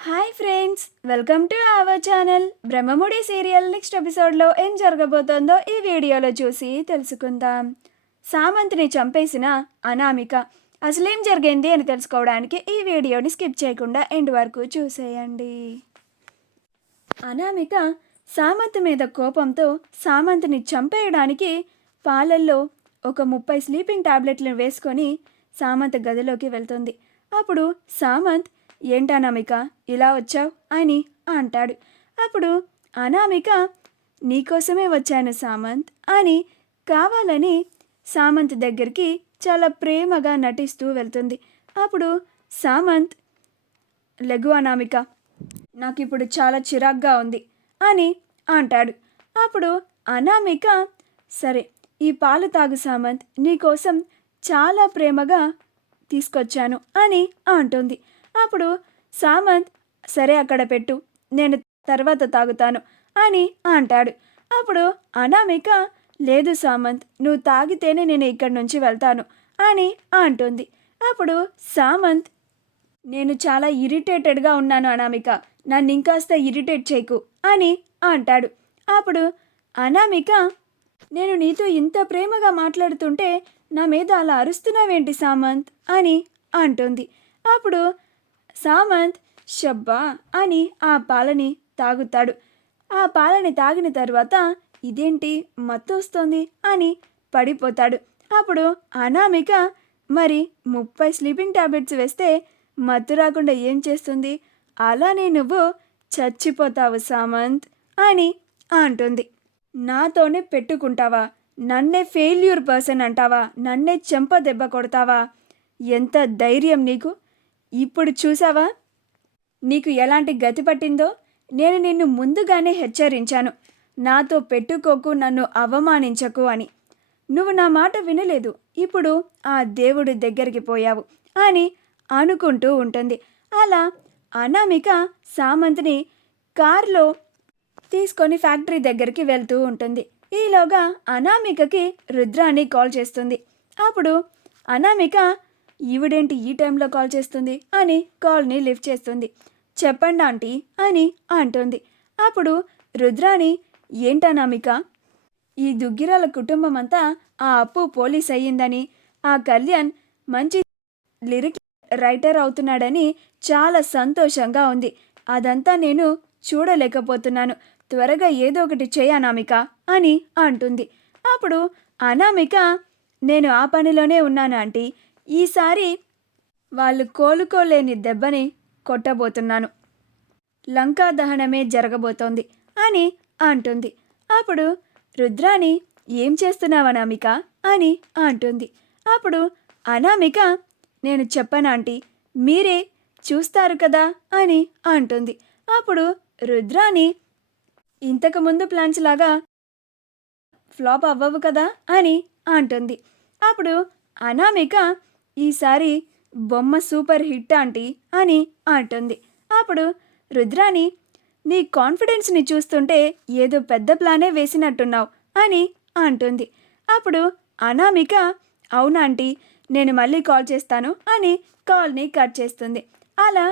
Hi friends, welcome to our channel. Brahmamudi serial next ఎపిసోడ్లో ఏం జరగబోతోందో ఈ వీడియోలో చూసి తెలుసుకుందాం. సామంత్ని చంపేసిన అనామిక అసలేం జరిగింది అని తెలుసుకోవడానికి ఈ వీడియోని స్కిప్ చేయకుండా ఎండ్ వరకు చూసేయండి. అనామిక సామంత్ మీద కోపంతో సామంత్ని చంపేయడానికి పాలల్లో ఒక 30 స్లీపింగ్ టాబ్లెట్లను వేసుకొని సామంత్ గదిలోకి వెళ్తుంది. అప్పుడు సామంత్, ఏంటనామిక ఇలా వచ్చావు అని అంటాడు. అప్పుడు అనామిక, నీకోసమే వచ్చాను సామంత్ అని కావాలని సామంత్ దగ్గరికి చాలా ప్రేమగా నటిస్తూ వెళ్తుంది. అప్పుడు సామంత్, లెగు అనామిక, నాకు ఇప్పుడు చాలా చిరాగ్గా ఉంది అని అంటాడు. అప్పుడు అనామిక, సరే ఈ పాలు తాగు సామంత్, నీకోసం చాలా ప్రేమగా తీసుకొచ్చాను అని అంటుంది. అప్పుడు సామంత్, సరే అక్కడ పెట్టు, నేను తర్వాత తాగుతాను అని అంటాడు. అప్పుడు అనామిక, లేదు సామంత్, నువ్వు తాగితేనే నేను ఇక్కడి నుంచి వెళ్తాను అని అంటుంది. అప్పుడు సామంత్, నేను చాలా ఇరిటేటెడ్గా ఉన్నాను అనామిక, నన్ను ఇంకాస్త ఇరిటేట్ చేయకు అని అంటాడు. అప్పుడు అనామిక, నేను నీతో ఇంత ప్రేమగా మాట్లాడుతుంటే నా మీద అలా అరుస్తున్నావేంటి సామంత్ అని అంటుంది. అప్పుడు సామంత్, షబ్బా అని ఆ పాలని తాగుతాడు. ఆ పాలని తాగిన తర్వాత ఇదేంటి మత్తు వస్తుంది అని పడిపోతాడు. అప్పుడు అనామిక, మరి 30 స్లీపింగ్ టాబ్లెట్స్ వేస్తే మత్తు రాకుండా ఏం చేస్తుంది, అలానే నువ్వు చచ్చిపోతావు సామంత్ అని అంటుంది. నాతోనే పెట్టుకుంటావా, నన్నే ఫెయిల్యూర్ పర్సన్ అంటావా, నన్నే చెంప దెబ్బ కొడతావా, ఎంత ధైర్యం నీకు, ఇప్పుడు చూసావా నీకు ఎలాంటి గతి పట్టిందో, నేను నిన్ను ముందుగానే హెచ్చరించాను, నాతో పెట్టుకోకు, నన్ను అవమానించకు అని, నువ్వు నా మాట వినలేదు, ఇప్పుడు ఆ దేవుడి దగ్గరికి పోయావు అని అనుకుంటూ ఉంటుంది. అలా అనామిక సామంత్ని కారులో తీసుకొని ఫ్యాక్టరీ దగ్గరికి వెళ్తూ ఉంటుంది. ఈలోగా అనామికకి రుద్రాని కాల్ చేస్తుంది. అప్పుడు అనామిక, ఈవిడేంటి ఈ టైంలో కాల్ చేస్తుంది అని కాల్ని లిఫ్ట్ చేస్తుంది. చెప్పండి ఆంటీ అని అంటుంది. అప్పుడు రుద్రాని, ఏంటనామిక, ఈ దుగ్గిరాల కుటుంబం అంతా ఆ అప్పు పోలీస్ అయ్యిందని, ఆ కళ్యాణ్ మంచి లిరిక్ రైటర్ అవుతున్నాడని చాలా సంతోషంగా ఉంది, అదంతా నేను చూడలేకపోతున్నాను, త్వరగా ఏదో ఒకటి చేయి అనామిక అని అంటుంది. అప్పుడు అనామిక, నేను ఆ పనిలోనే ఉన్నాను ఆంటీ, ఈసారి వాళ్ళు కోలుకోలేని దెబ్బని కొట్టబోతున్నాను, లంకా దహనమే జరగబోతోంది అని అంటుంది. అప్పుడు రుద్రాని, ఏం చేస్తున్నావు అనామిక అని అంటుంది. అప్పుడు అనామిక, నేను చెప్పను ఆంటీ, మీరే చూస్తారు కదా అని అంటుంది. అప్పుడు రుద్రాని, ఇంతకుముందు ప్లాన్స్ లాగా ఫ్లాప్ అవ్వవు కదా అని అంటుంది. అప్పుడు అనామిక, ఈసారి బొమ్మ సూపర్ హిట్ ఆంటీ అని అంటుంది. అప్పుడు రుద్రాని, నీ కాన్ఫిడెన్స్ని చూస్తుంటే ఏదో పెద్ద ప్లానే వేసినట్టున్నావు అని అంటుంది. అప్పుడు అనామిక, అవునాంటీ, నేను మళ్ళీ కాల్ చేస్తాను అని కాల్ని కట్ చేస్తుంది. అలా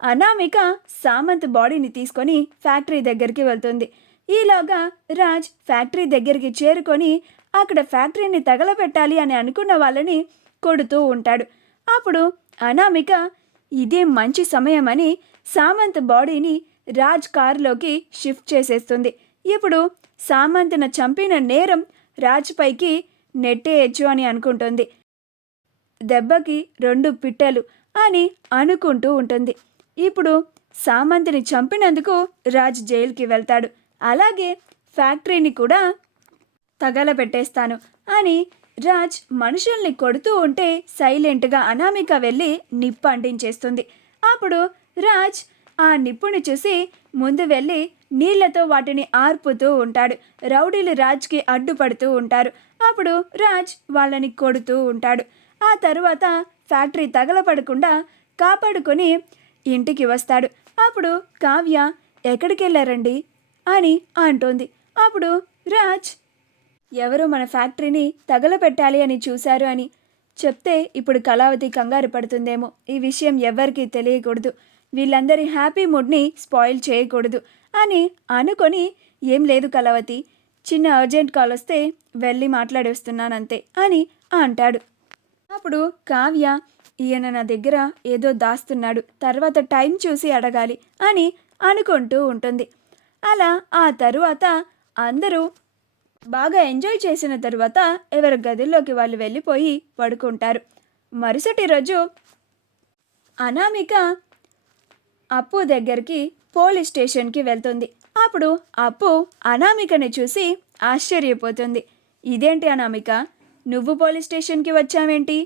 అనామిక సామంత్ బాడీని తీసుకొని ఫ్యాక్టరీ దగ్గరికి వెళ్తుంది. ఈలోగా రాజ్ ఫ్యాక్టరీ దగ్గరికి చేరుకొని అక్కడ ఫ్యాక్టరీని తగలబెట్టాలి అని అనుకున్న వాళ్ళని కొడుతూ ఉంటాడు. అప్పుడు అనామిక, ఇదే మంచి సమయం అని సామంత్ బాడీని రాజ్ కారులోకి షిఫ్ట్ చేసేస్తుంది. ఇప్పుడు సామంత్ను చంపిన నేరం రాజ్ పైకి నెట్టేయచ్చు అని అనుకుంటుంది. దెబ్బకి 2 పిట్టలు అని అనుకుంటూ ఉంటుంది. ఇప్పుడు సామంత్ని చంపినందుకు రాజ్ జైలుకి వెళ్తాడు, అలాగే ఫ్యాక్టరీని కూడా తగలబెట్టేస్తాను అని రాజ్ మనుషుల్ని కొడుతూ ఉంటే సైలెంట్గా అనామిక వెళ్ళి నిప్పు అంటించేస్తుంది. అప్పుడు రాజ్ ఆ నిప్పుని చూసి ముందు వెళ్ళి నీళ్లతో వాటిని ఆర్పుతూ ఉంటాడు. రౌడీలు రాజ్కి అడ్డుపడుతూ ఉంటారు. అప్పుడు రాజ్ వాళ్ళని కొడుతూ ఉంటాడు. ఆ తరువాత ఫ్యాక్టరీ తగలపడకుండా కాపాడుకొని ఇంటికి వస్తాడు. అప్పుడు కావ్య, ఎక్కడికి వెళ్ళారండి అని అంటోంది. అప్పుడు రాజ్, ఎవరో మన ఫ్యాక్టరీని తగలపెట్టాలి అని చూశారు అని చెప్తే ఇప్పుడు కళావతి కంగారు పడుతుందేమో, ఈ విషయం ఎవ్వరికీ తెలియకూడదు, వీళ్ళందరి హ్యాపీ మూడ్ని స్పాయిల్ చేయకూడదు అని అనుకొని, ఏం లేదు కలవతి, చిన్న అర్జెంట్ కాల్ వస్తే వెళ్ళి మాట్లాడేస్తున్నానంతే అని అంటాడు. అప్పుడు కావ్య, ఈయన నా దగ్గర ఏదో దాస్తున్నాడు, తర్వాత టైం చూసి అడగాలి అని అనుకుంటూ ఉంటుంది. అలా ఆ తరువాత అందరూ బాగా ఎంజాయ్ చేసిన తరువాత ఎవరి గదుల్లోకి వాళ్ళు వెళ్ళిపోయి పడుకుంటారు. మరుసటి రోజు అనామిక అప్పు దగ్గరికి పోలీస్ స్టేషన్కి వెళ్తుంది. అప్పుడు అప్పు అనామికని చూసి ఆశ్చర్యపోతుంది. ఇదేంటి అనామిక, నువ్వు పోలీస్ స్టేషన్కి వచ్చావేంటి,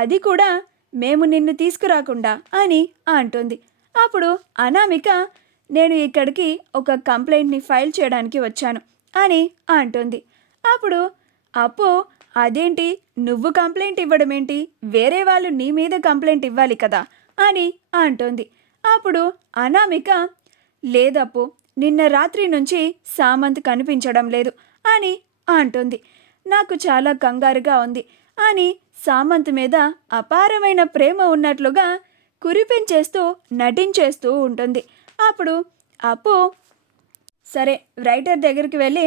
అది కూడా మేము నిన్ను తీసుకురాకుండా అని అంటుంది. అప్పుడు అనామిక, నేను ఇక్కడికి ఒక కంప్లైంట్ని ఫైల్ చేయడానికి వచ్చాను అని అంటుంది. అప్పుడు అప్పు, అదేంటి, నువ్వు కంప్లైంట్ ఇవ్వడం ఏంటి, వేరే వాళ్ళు నీ మీద కంప్లైంట్ ఇవ్వాలి కదా అని అంటుంది. అప్పుడు అనామిక, లేదప్పు, నిన్న రాత్రి నుంచి సామంత్ కనిపించడం లేదు అని అంటుంది. నాకు చాలా కంగారుగా ఉంది అని సామంత్ మీద అపారమైన ప్రేమ ఉన్నట్లుగా కురిపించేస్తూ నటించేస్తూ ఉంటుంది. అప్పుడు అప్పు, సరే రైటర్ దగ్గరికి వెళ్ళి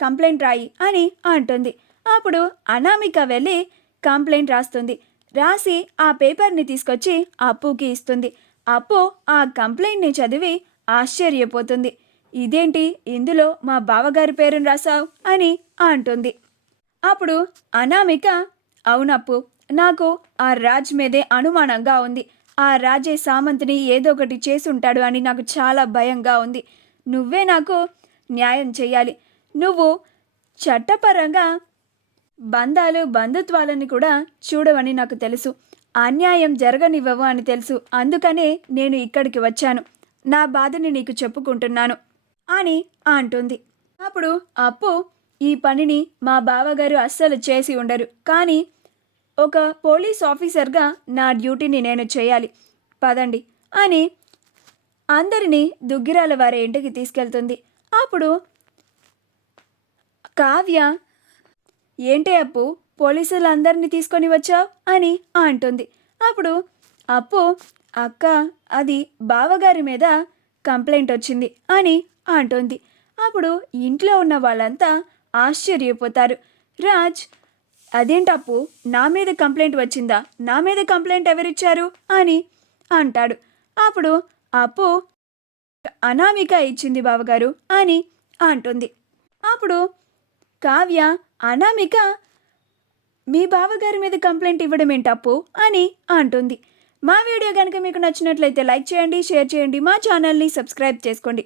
కంప్లైంట్ రాయి అని అంటుంది. అప్పుడు అనామిక వెళ్ళి కంప్లైంట్ రాస్తుంది. రాసి ఆ పేపర్ని తీసుకొచ్చి అప్పుకి ఇస్తుంది. అప్పు ఆ కంప్లైంట్ని చదివి ఆశ్చర్యపోతుంది. ఇదేంటి, ఇందులో మా బావగారి పేరును రాసావు అని అంటుంది. అప్పుడు అనామిక, అవునప్పు, నాకు ఆ రాజ్ మీదే అనుమానంగా ఉంది. ఆ రాజే సామంత్ని ఏదో ఒకటి చేసుంటాడు అని నాకు చాలా భయంగా ఉంది. నువ్వే నాకు న్యాయం చేయాలి. నువ్వు చట్టపరంగా బంధుత్వాలని కూడా చూడవని నాకు తెలుసు. అన్యాయం జరగనివ్వవు అని తెలుసు. అందుకనే నేను ఇక్కడికి వచ్చాను. నా బాధని నీకు చెప్పుకుంటున్నాను అని అంటుంది. అప్పుడు అప్పు, ఈ పనిని మా బావగారు అస్సలు చేసి ఉండరు, కానీ ఒక పోలీస్ ఆఫీసర్గా నా డ్యూటీని నేను చేయాలి, పదండి అని అందరినీ దుగ్గిరాల వారి ఇంటికి తీసుకెళ్తుంది. అప్పుడు కావ్య, ఏంటి అప్పు, పోలీసులందరినీ తీసుకొని వచ్చావు అని అంటుంది. అప్పుడు అప్పు, అక్క, అది బావగారి మీద కంప్లైంట్ వచ్చింది అని అంటుంది. అప్పుడు ఇంట్లో ఉన్న వాళ్ళంతా ఆశ్చర్యపోతారు. రాజ్, అదేంటప్పు, నా మీద కంప్లైంట్ వచ్చిందా, నా మీద కంప్లైంట్ ఎవరిచ్చారు అని అంటాడు. అప్పుడు అప్పు, అనామిక ఇచ్చింది బావగారు అని అంటుంది. అప్పుడు కావ్య, అనామిక మీ బావగారి మీద కంప్లైంట్ ఇవ్వడం ఏంటప్పు అని అంటుంది. మా వీడియో కనుక మీకు నచ్చినట్లయితే లైక్ చేయండి, షేర్ చేయండి, మా ఛానల్ని సబ్స్క్రైబ్ చేసుకోండి.